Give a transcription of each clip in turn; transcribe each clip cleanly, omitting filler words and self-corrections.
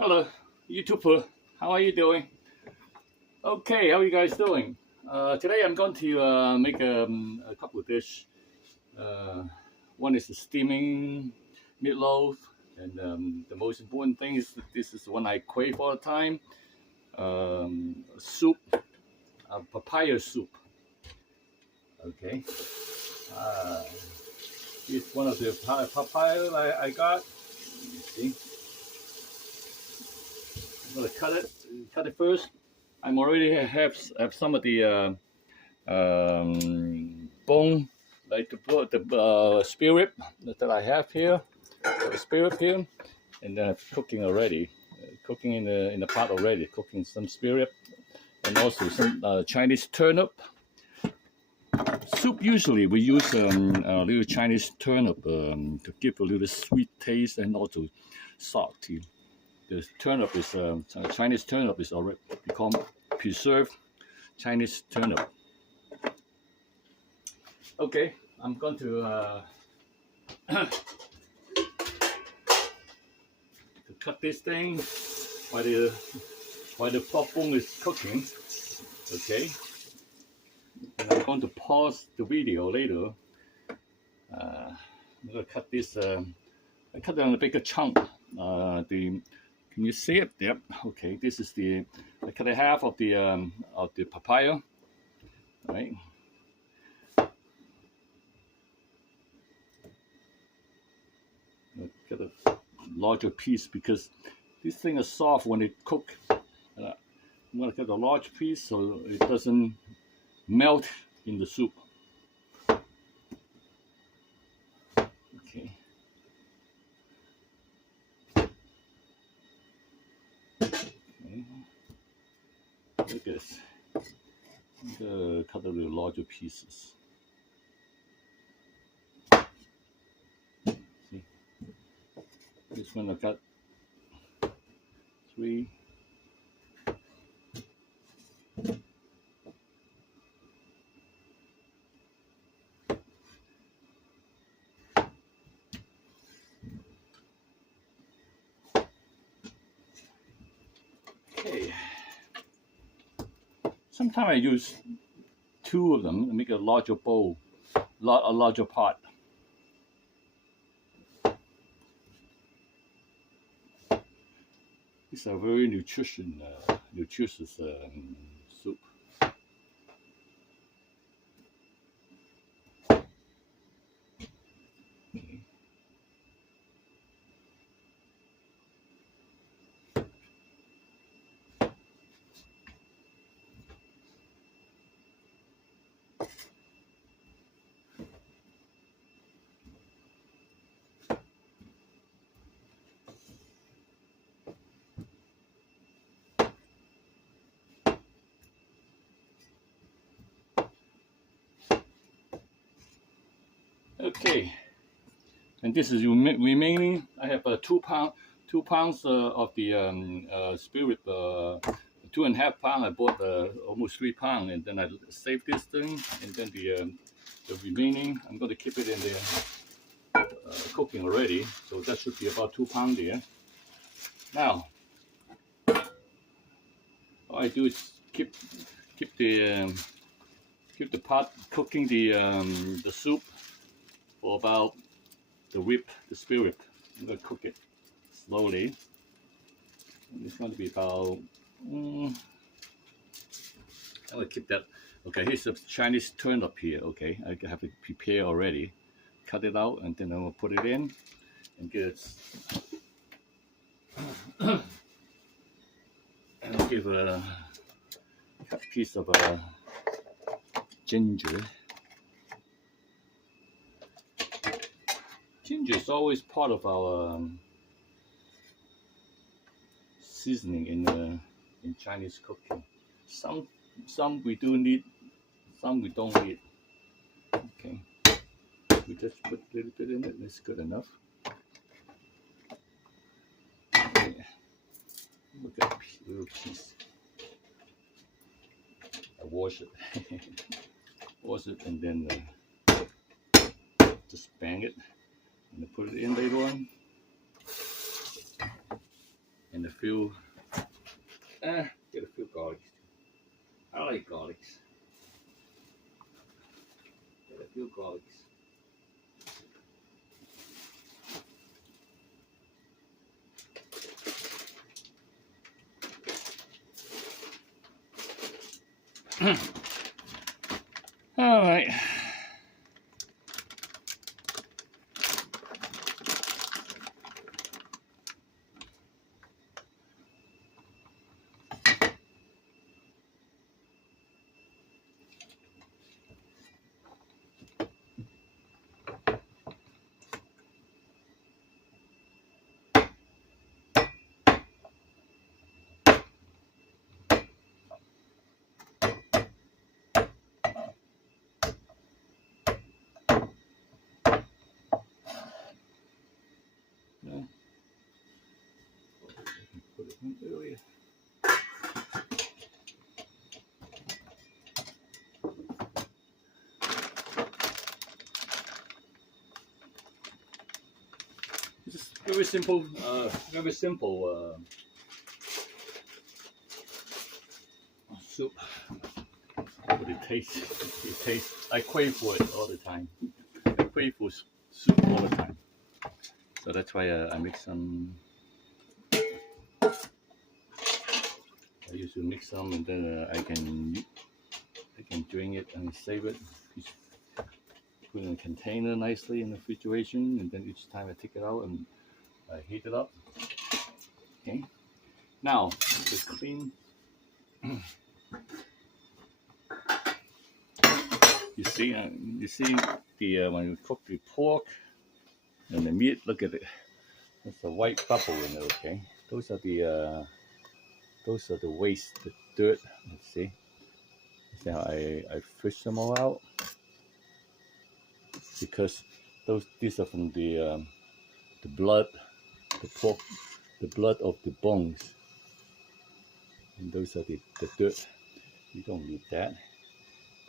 Hello, YouTuber. How are you doing? Okay, how are you guys doing? Today I'm going to make a couple of dishes. One is the steaming meatloaf, and the most important thing is that this is the one I crave all the time. Soup, papaya soup. Okay. It's one of the papaya I got. You see. I'm gonna cut it first. I'm already have some of the bone, like the spirit that I have here, the spirit here, and then cooking already, cooking in the pot already, cooking some spirit, and also some Chinese turnip. Soup usually we use a little Chinese turnip to give a little sweet taste and also salty. The turnip is Chinese turnip is already become preserved Chinese turnip. Okay, I'm going to cut this thing while the pork bone is cooking. Okay, and I'm going to pause the video later. I'm going to cut this. I cut it on a bigger chunk. Can you see it? Yep. Okay. This is I cut a half of the papaya. Right. Got a larger piece because this thing is soft when it cook. I'm gonna cut a large piece so it doesn't melt in the soup. Okay. Look at this. Cut a little larger pieces. See? This one I cut 3. Okay. Sometimes I use 2 of them and make a larger bowl, a larger pot. It's a very nutritious soup. Okay. Okay, and this is remaining. I have 2 pounds of the spirit, 2.5 pounds. I bought almost 3 pounds, and then I saved this thing, and then the remaining I'm going to keep it in the cooking already. So that should be about 2 pounds there. Now, all I do is keep the pot cooking the soup for about the spirit. I'm going to cook it slowly. It's going to be about, I'm going to keep that. Okay, here's the Chinese turnip here. Okay, I have it prepared already. Cut it out and then I'm going to put it in and get it. And I'll give a piece of ginger. Ginger is always part of our seasoning in Chinese cooking. Some we do need, some we don't need. Okay, we just put a little bit in it. That's good enough. Okay. Look at that little piece. I wash it, wash it, and then just bang it. And put it in later on. and a few, get a few garlics. I like garlics. Get a few garlics. All right. Put it in earlier. This is very simple, soup. But it tastes. I crave for it all the time. I crave for soup all the time. So that's why I make some. I usually mix some, and then I can drink it and save it. Put it in a container nicely in the refrigeration, and then each time I take it out and I heat it up. Okay. Now to clean. You see the when you cook the pork and the meat. Look at it. There's a white bubble in it. Okay. Those are the waste, the dirt. Let's see. See how I fish them all out, because these are from the blood, the pork, the blood of the bones, and those are the dirt. You don't need that.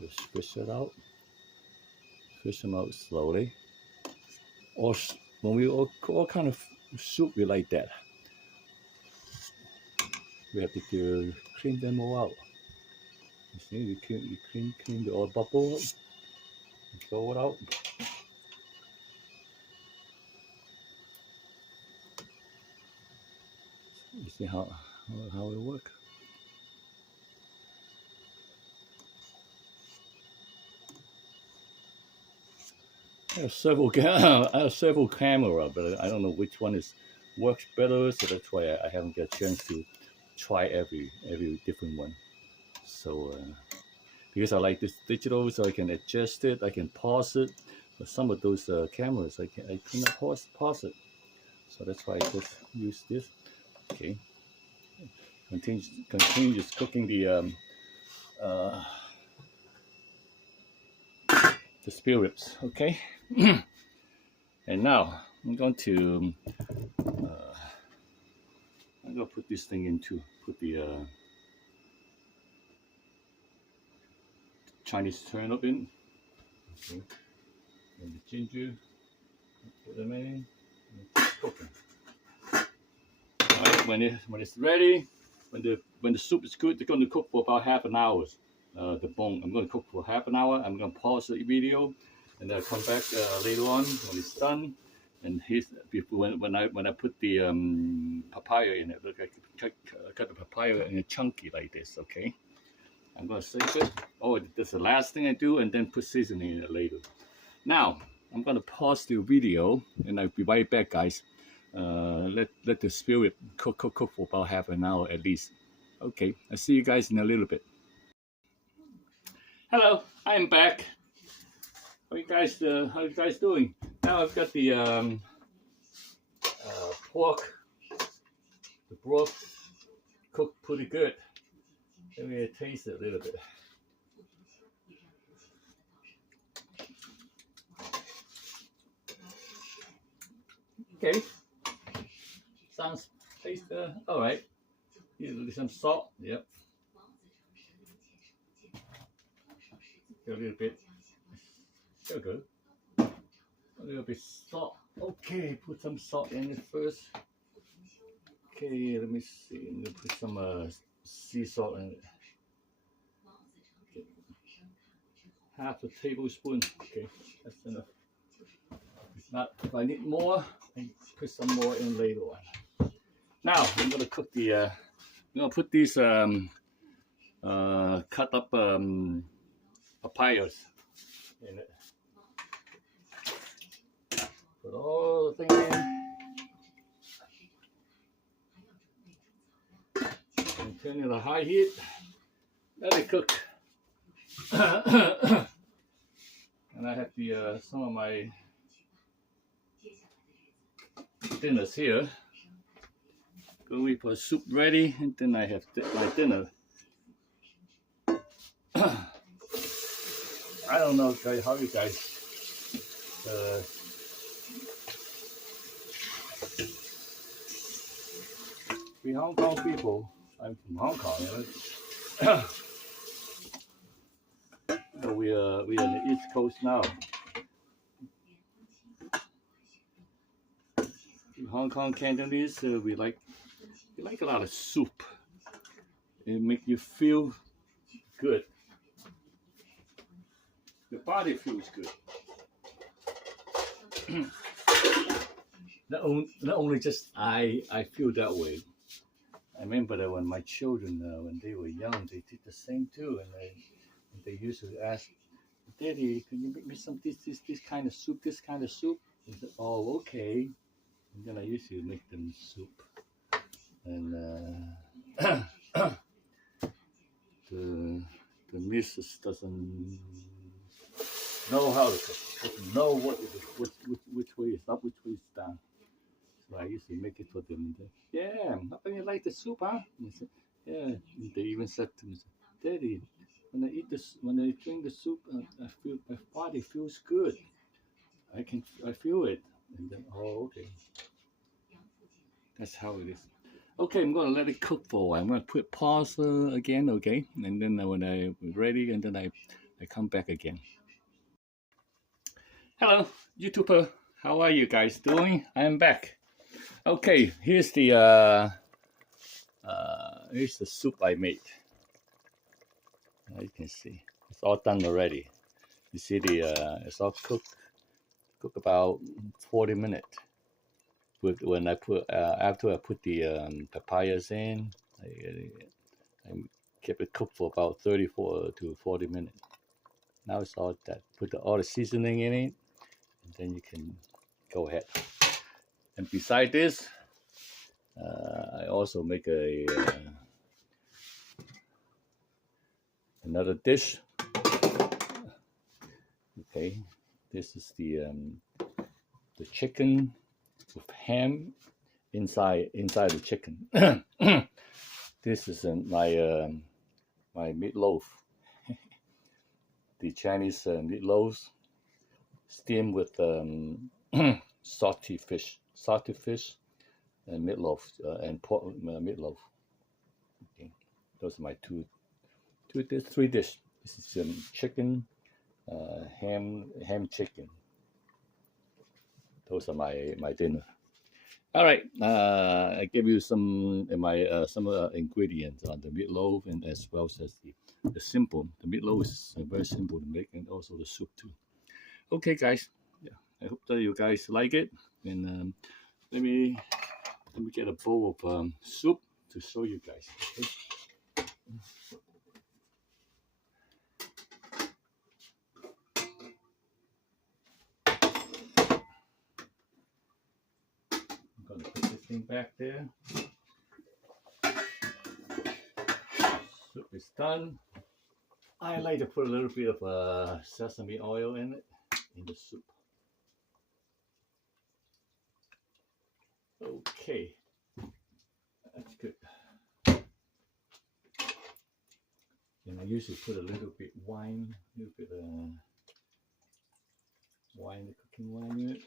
Just fish it out. Fish them out slowly. Or when we all kind of soup we like that. We have to clean them all out. You see, you clean the oil bubble up, and throw it out. You see how it works. I have several cameras, but I don't know which one works better. So that's why I haven't got a chance to try every different one. So because I like this digital, so I can adjust it, I can pause it. But some of those cameras, I cannot pause it. So that's why I just use this. Okay. Continue just cooking the spare ribs. Okay. And now I'm going to put this thing into the Chinese turnip in. Okay. And the ginger. Put them in. Cooking. Alright, when it's ready, when the soup is good, they're going to cook for about half an hour. The bone, I'm going to cook for half an hour. I'm going to pause the video, and then I'll come back later on when it's done. And when I put the papaya in it, look, I cut the papaya in a chunky like this. Okay, I'm going to save it. Oh, that's the last thing I do, and then put seasoning in it later. Now I'm going to pause the video, and I'll be right back, guys. Let the spirit cook for about half an hour at least. Okay, I'll see you guys in a little bit. Hello, I'm back. How you guys doing? Now I've got the pork, the broth cooked pretty good. Let me taste it a little bit. Okay, tastes all right. Need some salt. Yep. A little bit sugar, a little bit salt. Okay, put some salt in it first. Okay, let me see. I'm gonna put some sea salt in it. Half a tablespoon. Okay, that's enough. If I need more, I put some more in later on. Now I'm gonna cook the. I'm gonna put these cut up papayas in it. Put all the thing in. And turn it on high heat. Let it cook. And I have the some of my dinners here. Go wait for soup ready, and then I have my dinner. I don't know guys, how you guys we Hong Kong people. I'm from Hong Kong, you know. We are on the East Coast now. In Hong Kong Cantonese, we like a lot of soup. It make you feel good. Your body feels good. Not only just I feel that way. I remember that when my children, when they were young, they did the same too, and they used to ask, "Daddy, can you make me some this kind of soup? This kind of soup?" I said, "Oh, okay." And then I used to make them soup, and the missus doesn't know how to cook, doesn't know which way is up, which way is down. So I used to make it for them. Yeah, how come you like the soup, huh? And I said, yeah. And they even said to me, "Daddy, when I eat this, when I drink the soup, I feel my body feels good. I feel it." And then, oh, okay. That's how it is. Okay, I'm gonna let it cook for a while. I'm gonna put pause again, okay? And then when I'm ready, and then I come back again. Hello, YouTuber. How are you guys doing? I'm back. Okay, here's the soup I made. You can see it's all done already. You see it's all cooked about 40 minutes. When I put after I put the papayas in, I kept it cooked for about 34 to 40 minutes. Now it's all that. Put all the seasoning in it, and then you can go ahead. And beside this, I also make another dish. Okay, this is the chicken with ham inside the chicken. This is my my meatloaf. The Chinese meatloaves steamed with salty fish, and meatloaf and pork meatloaf. Okay, those are my three dishes. This is chicken, ham chicken. Those are my dinner. All right, I give you some ingredients on the meatloaf, and as well as the simple. The meatloaf is very simple to make, and also the soup too. Okay, guys. Yeah, I hope that you guys like it. And let me get a bowl of soup to show you guys. Okay? I'm gonna put this thing back there. Soup is done. I like to put a little bit of sesame oil in it, in the soup. Okay, that's good. And I usually put a little bit wine, a little bit wine, cooking wine in it.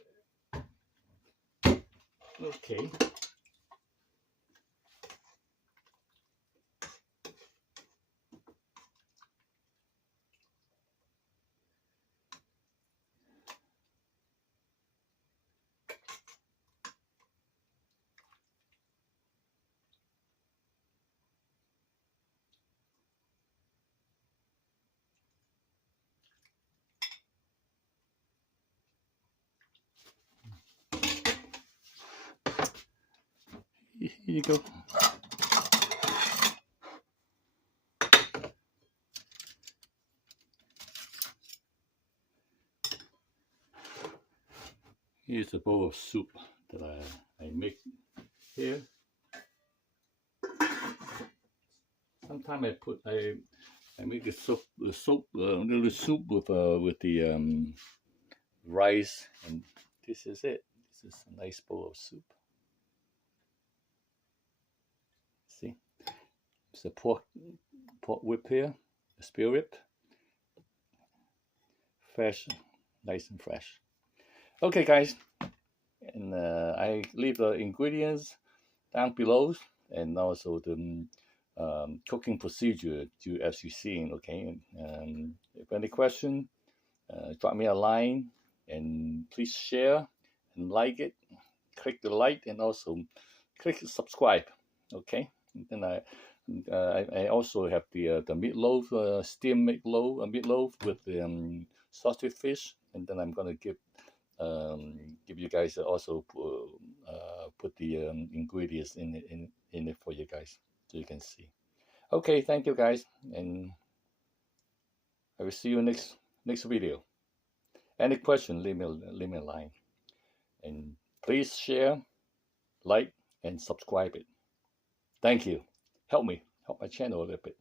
Okay. Here you go. Here's a bowl of soup that I make here. Sometimes I make a little soup with the rice, and this is it. This is a nice bowl of soup. See, it's a pork rib here, a spare rib, fresh, nice and fresh. Okay, guys, and I leave the ingredients down below, and also the cooking procedure as you've seen. Okay, if any question, drop me a line, and please share and like it. Click the like and also click subscribe. Okay, and then I also have the meatloaf, steamed meatloaf with the sausage fish, and then I'm gonna give you guys also put the ingredients in it for you guys so you can see. Okay, thank you guys, and I will see you next video. Any question, leave me a line, and please share, like, and subscribe it. Thank you. Help my channel a little bit.